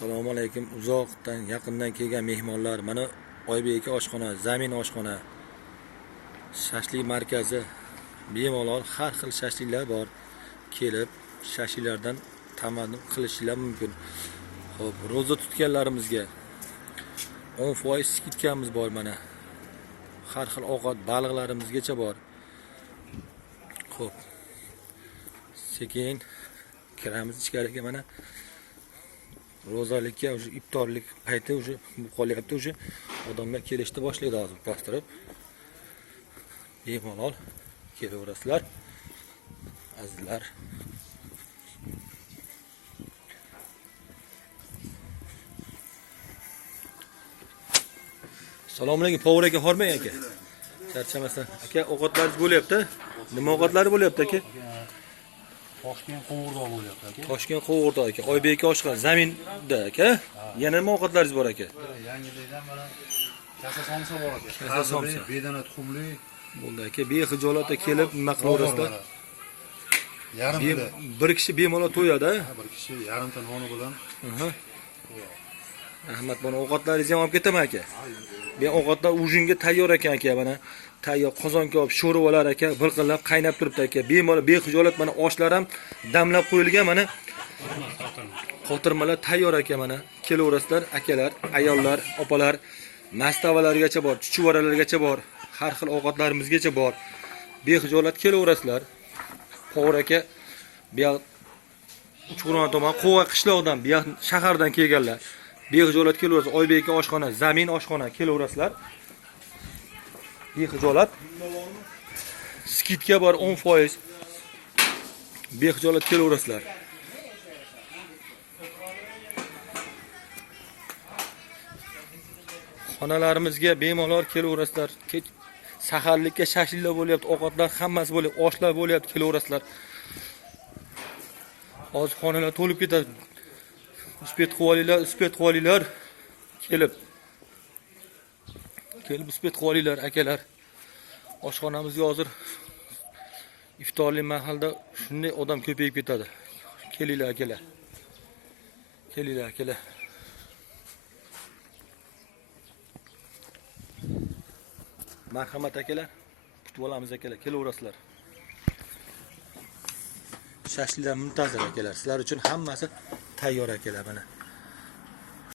Assalomu alaykum. Uzoqdan, yaqindan kelgan mehmonlar. Mana Oybek oshxona, Zamin oshxona, shashlik markazi. Bemalol har xil shashliklar bor. Kelib, shashliklardan tamaddim qilishingiz mumkin. Xo'p, ro'za tutganlarimizga 10% skitkamiz bor mana. Har xil ovqat baliqlarimizgacha bor. Xo'p. Sekin kiramiz ichkariga mana. Ro'zalikka, iftorlik payti qolyapti, odamlar kelishni boshlaydi hozir bostirib. Bemalol kelaverasizlar. Azizlar. Assalomu alaykum, Povur aka, hormang aka. Charchamasdan. Aka, ovqatlaringiz bo'lyapti. Nima ovqatlari bo'lyapti aka? Toshkent qovurdoq bo'lyapti aka. Toshkent qovurdoq aka. Oybek oshxona, Zaminda aka. Yana nima ovqatlaringiz bor aka? Yangilikdan mana kasa somsa bor aka. Kasa somsa. Bedana tuxumli. Bo'ldi aka, bexijolatda kelib nima qilaverasizlar? Yarim kilo. Bir kishi bemalol to'yadi. Bir kishi yarimta noni bilan. Rahmat, buni ovqatlaringizni ham olib ketaman aka. Men ovqatlar ujinga tayyor ekan aka, mana tayyor qozonga olib sho'rvalar aka, bilqinlab qaynab turibdi aka. Bemalol bexijolat mana oshlar ham damlab qo'yilgan mana. Qotirmalar tayyor aka mana. Kelaverasizlar akalar, ayollar, opalar, mastavalargacha bor, chuchvaralargacha bor, har xil ovqatlarimizgacha bor. Bexijolat kelaverasizlar. Povur aka, bu yoq Uchqurg'on tomon Qo'va qishloqdan, bu yoq shahardan kelganlar. Bexijolat kelaverasiz. Oybek oshxona, Zamin oshxona kelaverasizlar. Bexijolat. Skitka bor 10%. Bexijolat kelaverasizlar. Xonalarimizga bemalol kelaverasizlar. Saharlikka shashliklar bo'lyapti, ovqatlar hammasi bo'lyapti, oshlar bo'lyapti, kelaverasizlar. Hozir xonalar to'lib ketadi. Uspet-quvolilar kelib uspet-quvolilar akalar. Oshxonamizga hozir iftorlik mahalda shunday odam ko'payib ketadi. Kelinglar akalar. Kelinglar akalar. Marhamat akalar. Kutib olamiz akalar, kelaverasizlar. Shashliklar muntazir akalar. Sizlar uchun hammasi tayyor akalar mana.